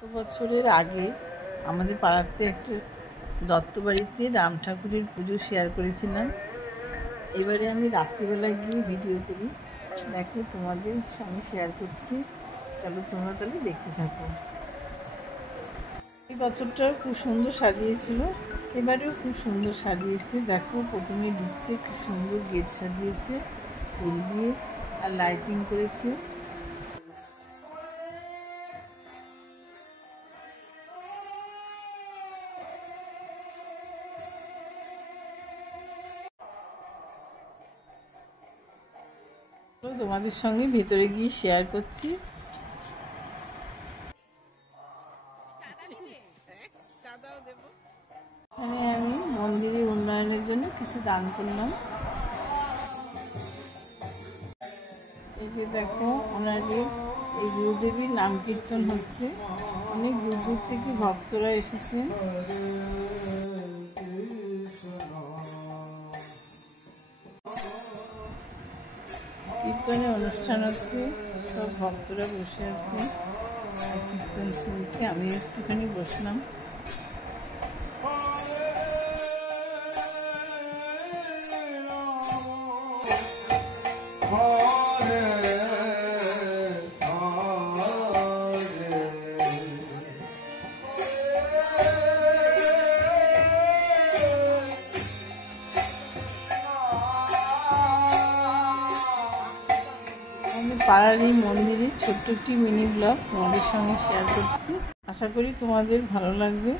কত বছরের আগে আমাদের পাড়াতে একটা দত্তবাড়িতে রাম ঠাকুরের পুজো শেয়ার করেছিলাম। এবারে আমি রাত্রিবেলায় গিয়ে ভিডিও করি, দেখো তোমাদের সঙ্গে শেয়ার করছি। চলো তোমরা তাহলে দেখতে থাকো। এই বছরটাও খুব সুন্দর সাজিয়েছিল, এবারেও খুব সুন্দর সাজিয়েছে। দেখো প্রথমে ঢুকতে খুব সুন্দর গেট সাজিয়েছে ফুল দিয়ে আর লাইটিং করেছে। তোমাদের সঙ্গে ভেতরে গিয়ে শেয়ার করছি। আমি মন্দিরের উন্নয়নের জন্য কিছু দান করলাম। এই যে দেখো ওনাদের এই গুরুদেবীর নাম কীর্তন হচ্ছে, অনেক দূর দূর থেকে ভক্তরা এসেছেন। কীর্তনে অনুষ্ঠান হচ্ছে, সব ভক্তরা বসে আছে আর কীর্তন শুনছে। আমি একটুখানি বসলাম। পাড়ার এই মন্দিরের ছোট্ট একটি মিনি ব্লগ তোমাদের সঙ্গে শেয়ার করছি। আশা করি তোমাদের ভালো লাগবে।